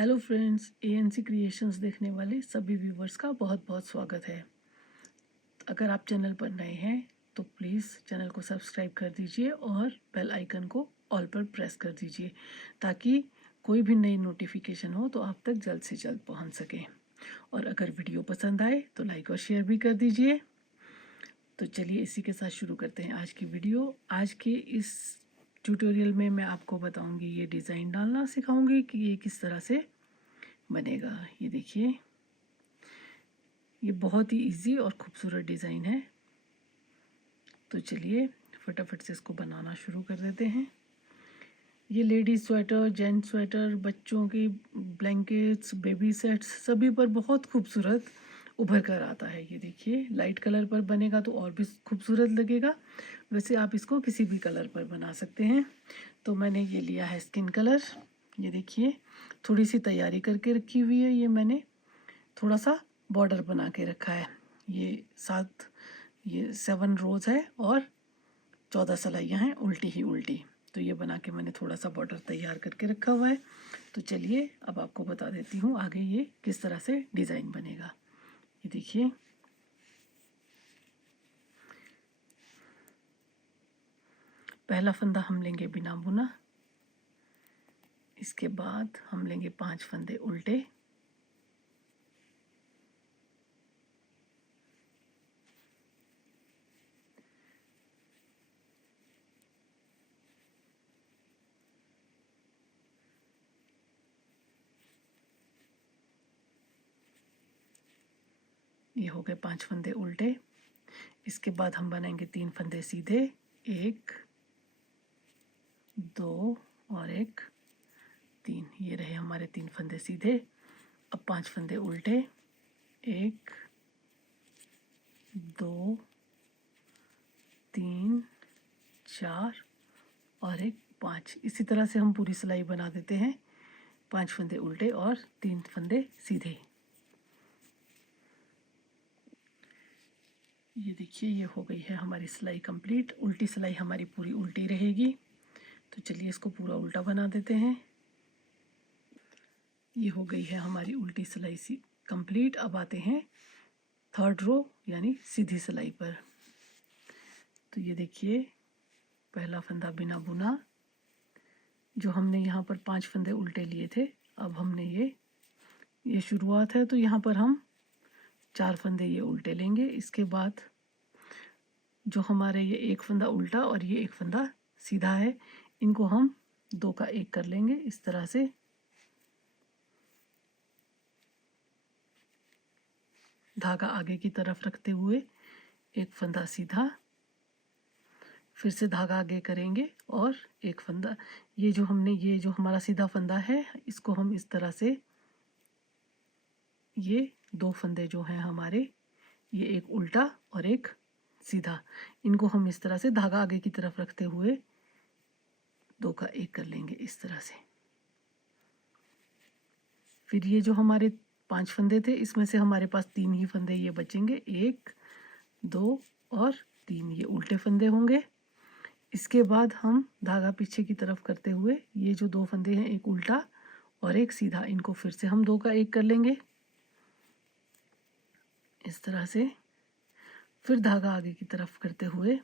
Hello friends, ANC creations देखने वाले सभी व्यूवर्स का बहुत बहुत स्वागत है। अगर आप चैनल पर नए हैं तो प्लीज़ चैनल को सब्सक्राइब कर दीजिए और बेल आइकन को ऑल पर प्रेस कर दीजिए ताकि कोई भी नई नोटिफिकेशन हो तो आप तक जल्द से जल्द पहुंच सके। और अगर वीडियो पसंद आए तो लाइक और शेयर भी कर दीजिए। तो चलिए इसी के साथ शुरू करते हैं आज की वीडियो। आज के इस ट्यूटोरियल में मैं आपको बताऊंगी, ये डिज़ाइन डालना सिखाऊंगी कि ये किस तरह से बनेगा। ये देखिए, ये बहुत ही इजी और खूबसूरत डिज़ाइन है। तो चलिए फटाफट से इसको बनाना शुरू कर देते हैं। ये लेडीज स्वेटर, जेंट्स स्वेटर, बच्चों की ब्लैंकेट्स, बेबी सेट्स सभी पर बहुत खूबसूरत उभर कर आता है। ये देखिए, लाइट कलर पर बनेगा तो और भी खूबसूरत लगेगा। वैसे आप इसको किसी भी कलर पर बना सकते हैं। तो मैंने ये लिया है स्किन कलर। ये देखिए, थोड़ी सी तैयारी करके रखी हुई है। ये मैंने थोड़ा सा बॉर्डर बना के रखा है। ये 7 रोज है और 14 सिलाइयाँ हैं उल्टी ही उल्टी। तो ये बना के मैंने थोड़ा सा बॉर्डर तैयार करके रखा हुआ है। तो चलिए अब आपको बता देती हूँ आगे ये किस तरह से डिज़ाइन बनेगा। ये देखिए, पहला फंदा हम लेंगे बिना बुना। इसके बाद हम लेंगे 5 फंदे उल्टे। ये हो गए 5 फंदे उल्टे। इसके बाद हम बनाएंगे 3 फंदे सीधे, 1 2 और 1 3। ये रहे हमारे 3 फंदे सीधे। अब 5 फंदे उल्टे, 1 2 3 4 और 1 5। इसी तरह से हम पूरी सिलाई बना देते हैं। 5 फंदे उल्टे और 3 फंदे सीधे। ये देखिए, ये हो गई है हमारी सिलाई कंप्लीट। उल्टी सिलाई हमारी पूरी उल्टी रहेगी। तो चलिए इसको पूरा उल्टा बना देते हैं। ये हो गई है हमारी उल्टी सिलाई कंप्लीट। अब आते हैं 3rd रो यानी सीधी सिलाई पर। तो ये देखिए, पहला फंदा बिना बुना, जो हमने यहाँ पर 5 फंदे उल्टे लिए थे। अब हमने ये शुरुआत है तो यहाँ पर हम 4 फंदे ये उल्टे लेंगे। इसके बाद जो हमारे ये 1 फंदा उल्टा और ये 1 फंदा सीधा है, इनको हम 2 का 1 कर लेंगे इस तरह से। धागा आगे की तरफ रखते हुए 1 फंदा सीधा, फिर से धागा आगे करेंगे और 1 फंदा। ये जो हमारा सीधा फंदा है, इसको हम इस तरह से, ये 2 फंदे जो हैं हमारे, ये 1 उल्टा और 1 सीधा, इनको हम इस तरह से धागा आगे की तरफ रखते हुए 2 का 1 कर लेंगे इस तरह से। फिर ये जो हमारे 5 फंदे थे, इसमें से हमारे पास 3 ही फंदे ये बचेंगे, 1 2 और 3। ये उल्टे फंदे होंगे। इसके बाद हम धागा पीछे की तरफ करते हुए ये जो 2 फंदे हैं, 1 उल्टा और 1 सीधा, इनको फिर से हम 2 का 1 कर लेंगे इस तरह से। फिर धागा आगे की तरफ करते हुए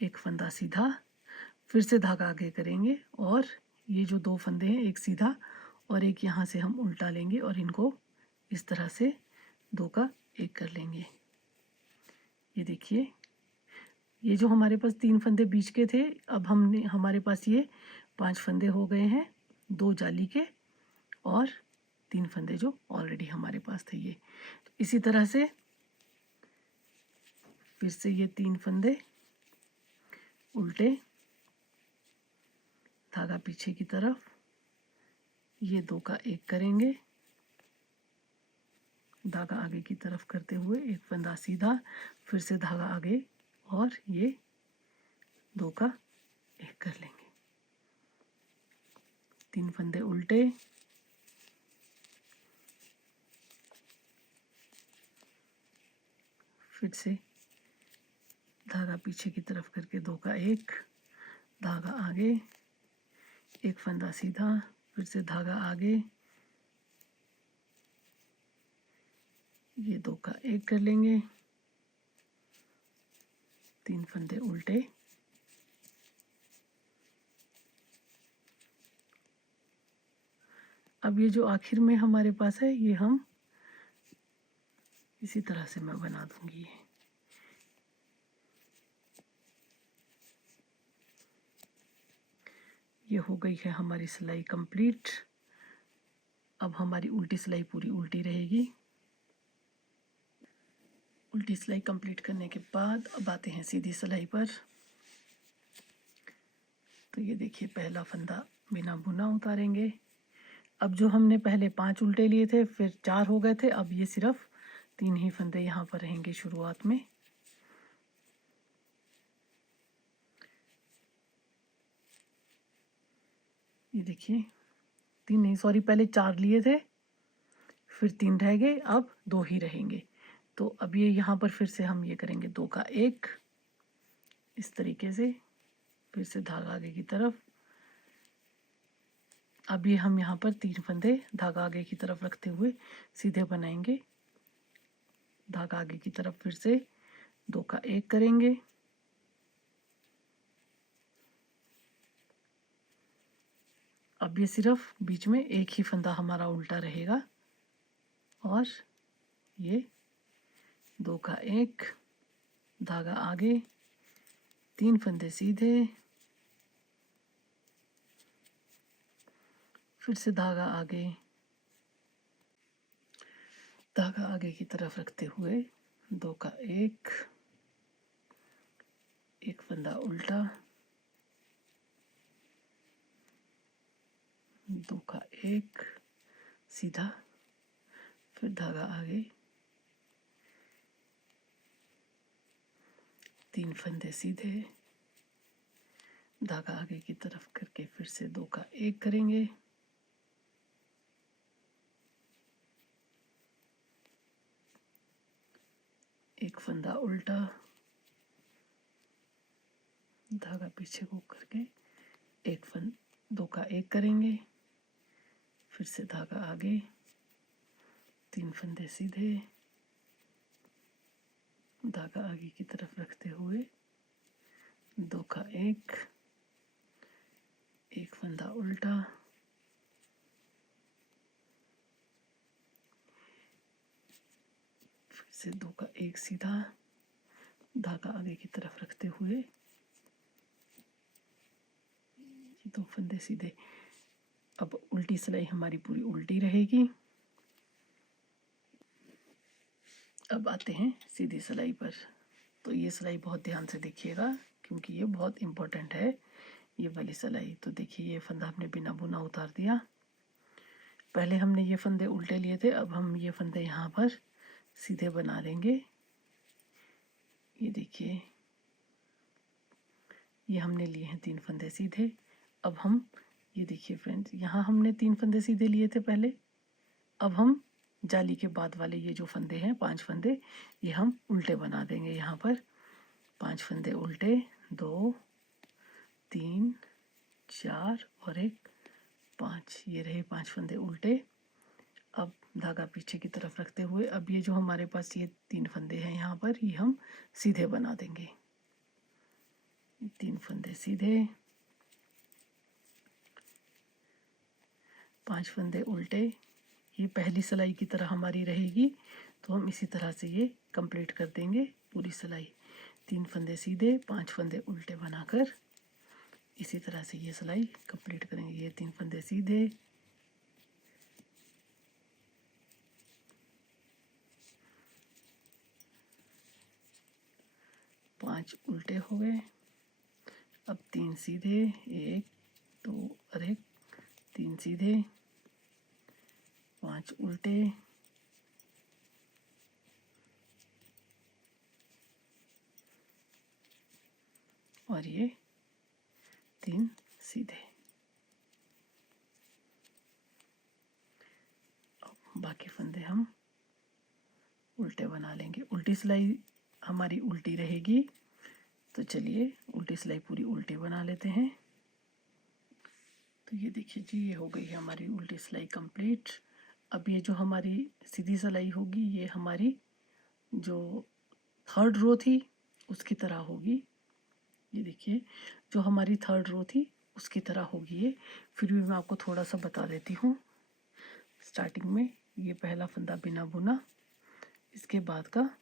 1 फंदा सीधा, फिर से धागा आगे करेंगे और ये जो 2 फंदे हैं, 1 सीधा और 1 यहाँ से हम उल्टा लेंगे और इनको इस तरह से 2 का 1 कर लेंगे। ये देखिए, ये जो हमारे पास 3 फंदे बीच के थे, अब हमारे पास ये 5 फंदे हो गए हैं, 2 जाली के और 3 फंदे जो ऑलरेडी हमारे पास थे ये। तो इसी तरह से फिर से ये 3 फंदे उल्टे, धागा पीछे की तरफ, ये 2 का 1 करेंगे, धागा आगे की तरफ करते हुए 1 फंदा सीधा, फिर से धागा आगे और ये 2 का 1 कर लेंगे। 3 फंदे उल्टे, फिर से धागा पीछे की तरफ करके 2 का 1, धागा आगे, 1 फंदा सीधा, फिर से धागा आगे, ये 2 का 1 कर लेंगे, 3 फंदे उल्टे, अब ये जो आखिर में हमारे पास है ये हम इसी तरह से मैं बना दूंगी। ये हो गई है हमारी सिलाई कंप्लीट। अब हमारी उल्टी सिलाई पूरी उल्टी रहेगी। उल्टी सिलाई कंप्लीट करने के बाद अब आते हैं सीधी सिलाई पर। तो ये देखिए पहला फंदा बिना बुना उतारेंगे। अब जो हमने पहले 5 उल्टे लिए थे फिर 4 हो गए थे, अब ये सिर्फ 3 ही फंदे यहाँ पर रहेंगे शुरुआत में। ये देखिए 3 नहीं, सॉरी, पहले 4 लिए थे फिर 3 रह गए, अब 2 ही रहेंगे। तो अब ये यहाँ पर फिर से हम ये करेंगे 2 का 1 इस तरीके से, फिर से धागा आगे की तरफ। अब ये हम यहाँ पर 3 फंदे धागा आगे की तरफ रखते हुए सीधे बनाएंगे। धागा आगे की तरफ फिर से 2 का 1 करेंगे, अब ये सिर्फ बीच में एक ही फंदा हमारा उल्टा रहेगा और ये 2 का 1, धागा आगे, 3 फंदे सीधे, फिर से धागा आगे, धागा आगे की तरफ रखते हुए 2 का 1, एक फंदा उल्टा, 2 का 1 सीधा, फिर धागा आगे, 3 फंदे सीधे, धागा आगे की तरफ करके फिर से 2 का 1 करेंगे, एक फंदा उल्टा, धागा पीछे को करके 2 का 1 करेंगे, फिर से धागा आगे, 3 फंदे सीधे, धागा आगे की तरफ रखते हुए 2 का 1, एक फंदा उल्टा, फिर से 2 का 1 सीधा, धागा आगे की तरफ रखते हुए ये 2 फंदे सीधे। अब उल्टी सिलाई हमारी पूरी उल्टी रहेगी। अब आते हैं सीधी सिलाई पर। तो ये सिलाई बहुत ध्यान से देखिएगा क्योंकि ये बहुत इम्पोर्टेंट है, ये वाली सिलाई। तो देखिए ये फंदा हमने बिना बुना उतार दिया। पहले हमने ये फंदे उल्टे लिए थे, अब हम ये फंदे यहाँ पर सीधे बना लेंगे। ये देखिए ये हमने लिए हैं 3 फंदे सीधे। अब हम ये देखिए फ्रेंड्स, यहाँ हमने 3 फंदे सीधे लिए थे पहले, अब हम जाली के बाद वाले ये जो फंदे हैं 5 फंदे, ये हम उल्टे बना देंगे। यहाँ पर 5 फंदे उल्टे, 2 3 4 और एक 5, ये रहे 5 फंदे उल्टे। अब धागा पीछे की तरफ रखते हुए अब ये जो हमारे पास ये 3 फंदे हैं यहाँ पर, ये हम सीधे बना देंगे। 3 फंदे सीधे, 5 फंदे उल्टे। ये पहली सिलाई की तरह हमारी रहेगी, तो हम इसी तरह से ये कंप्लीट कर देंगे पूरी सिलाई। 3 फंदे सीधे, 5 फंदे उल्टे बनाकर इसी तरह से ये सिलाई कंप्लीट करेंगे। ये 3 फंदे सीधे, 5 उल्टे हो गए। अब 3 सीधे, 1 2 और एक 3 सीधे, 5 उल्टे, और ये 3 सीधे। अब बाकी फंदे हम उल्टे बना लेंगे। उल्टी सिलाई हमारी उल्टी रहेगी, तो चलिए उल्टी सिलाई पूरी उल्टी बना लेते हैं। तो ये देखिए जी, ये हो गई है हमारी उल्टी सिलाई कंप्लीट। अब ये जो हमारी सीधी सिलाई होगी ये हमारी जो थर्ड रो थी उसकी तरह होगी। ये देखिए, जो हमारी थर्ड रो थी उसकी तरह होगी ये। फिर भी मैं आपको थोड़ा सा बता देती हूँ। स्टार्टिंग में ये पहला फंदा बिना बुना, इसके बाद का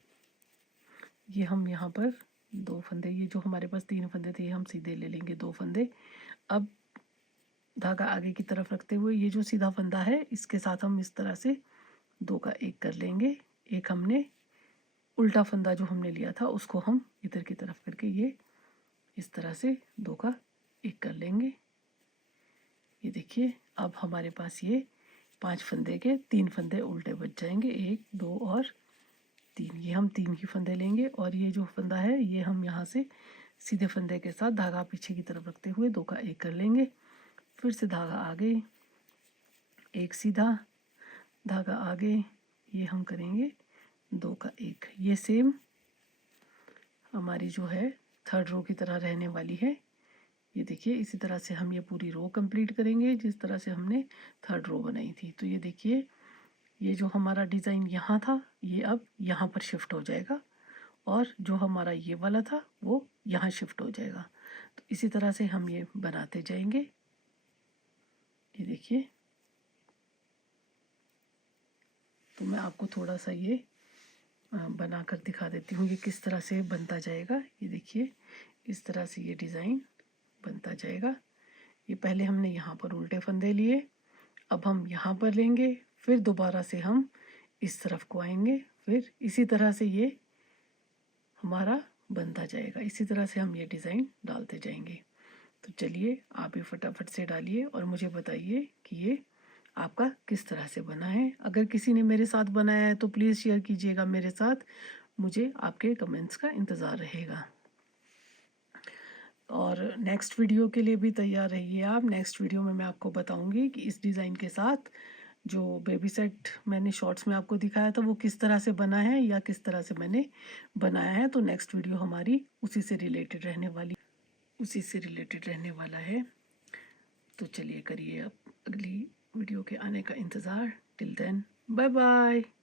ये हम यहाँ पर 2 फंदे, ये जो हमारे पास 3 फंदे थे हम सीधे ले लेंगे 2 फंदे। अब धागा आगे की तरफ रखते हुए ये जो सीधा फंदा है इसके साथ हम इस तरह से 2 का 1 कर लेंगे। एक हमने उल्टा फंदा जो हमने लिया था उसको हम इधर की तरफ करके ये इस तरह से 2 का 1 कर लेंगे। ये देखिए, अब हमारे पास ये 5 फंदे के 3 फंदे उल्टे बच जाएंगे, 1 2 और 3। ये हम 3 ही फंदे लेंगे और ये जो फंदा है ये हम यहाँ से सीधे फंदे के साथ धागा पीछे की तरफ रखते हुए 2 का 1 कर लेंगे। फिर से धागा आगे, एक सीधा धागा आगे, ये हम करेंगे 2 का 1। ये सेम हमारी जो है थर्ड रो की तरह रहने वाली है। ये देखिए, इसी तरह से हम ये पूरी रो कंप्लीट करेंगे जिस तरह से हमने थर्ड रो बनाई थी। तो ये देखिए, ये जो हमारा डिज़ाइन यहाँ था ये अब यहाँ पर शिफ्ट हो जाएगा और जो हमारा ये वाला था वो यहाँ शिफ्ट हो जाएगा। तो इसी तरह से हम ये बनाते जाएंगे। ये देखिए, तो मैं आपको थोड़ा सा ये बना कर दिखा देती हूँ ये किस तरह से बनता जाएगा। ये देखिए, इस तरह से ये डिज़ाइन बनता जाएगा। ये पहले हमने यहाँ पर उल्टे फंदे लिए, अब हम यहाँ पर लेंगे, फिर दोबारा से हम इस तरफ को आएंगे, फिर इसी तरह से ये हमारा बनता जाएगा। इसी तरह से हम ये डिज़ाइन डालते जाएंगे। तो चलिए आप भी फटाफट से डालिए और मुझे बताइए कि ये आपका किस तरह से बना है। अगर किसी ने मेरे साथ बनाया है तो प्लीज़ शेयर कीजिएगा मेरे साथ, मुझे आपके कमेंट्स का इंतज़ार रहेगा। और नेक्स्ट वीडियो के लिए भी तैयार रहिए आप। नेक्स्ट वीडियो में मैं आपको बताऊंगी कि इस डिज़ाइन के साथ जो बेबी सेट मैंने शॉर्ट्स में आपको दिखाया था वो किस तरह से बना है या किस तरह से मैंने बनाया है। तो नेक्स्ट वीडियो हमारी उसी से रिलेटेड रहने वाला है। तो चलिए करिए अब अगली वीडियो के आने का इंतज़ार। Till then, bye bye.